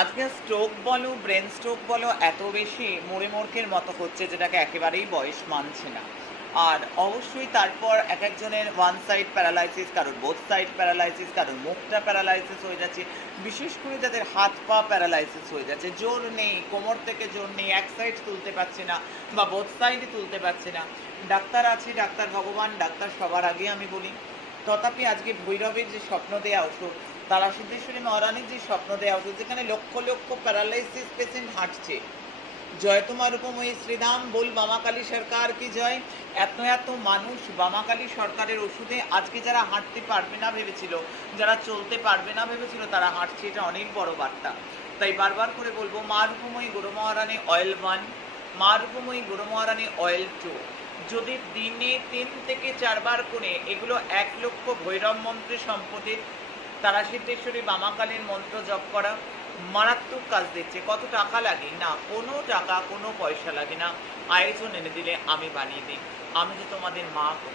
আজকে স্ট্রোক বলো, brain stroke বলো এত বেশি মুড়ে মুড়কির মতো হচ্ছে যেটাকে একেবারেই বয়স মানছে না। আর অবশ্যই তারপর একেকজনের ওয়ান সাইড প্যারালাইসিস, কারোর বোথ সাইড প্যারালাইসিস, কারোর মুখটা প্যারালাইসিস হয়ে যাচ্ছে। বিশেষ করে যাদের হাত পা প্যারালাইসিস হয়ে যাচ্ছে। জোর নেই, কোমর থেকে জোর নেই, এক সাইড তুলতে পারছে না বা বোথ সাইডই তুলতে পারছে না। ডাক্তার আছে, ডাক্তার ভগবান, ডাক্তার সবার আগে আমি বলি। তথাপি আজকে ভৈরবের যে স্বপ্ন দেয়া ওষুধ, তারা সিদ্ধেশ্বরী মহারানীর যে স্বপ্ন দেয়া ওষুধ, যেখানে লক্ষ লক্ষ প্যারালাইসিস পেশেন্ট হাঁটছে। জয় তোমার রূপময়ী শ্রীরাম, বল বামাকালী সরকার কি জয়। এত এত মানুষ বামাকালী সরকারের ওষুধে আজকে যারা হাঁটতে পারবে না ভেবেছিল, যারা চলতে পারবে না ভেবেছিল, তারা হাঁটছে, এটা অনেক বড় বার্তা। তাই বারবার করে বলবো, মা রূপময়ী গুরু মহারানী অয়েল 1, মা রূপময়ী গুরু মহারানী অয়েল 2, যদি দিনে 3 থেকে 4 বার করে এগুলো 1 লক্ষ ভৈরব মন্ত্রে সম্পদের তারা সিদ্ধেশ্বরী বামাকালীর মন্ত্র জপ করা মারাত্মক কাজ দিচ্ছে। কত টাকা লাগে? না, কোনো টাকা কোনো পয়সা লাগে না। আয়োজন এনে দিলে আমি বানিয়ে দিই। আমি যে তোমাদের মা গো।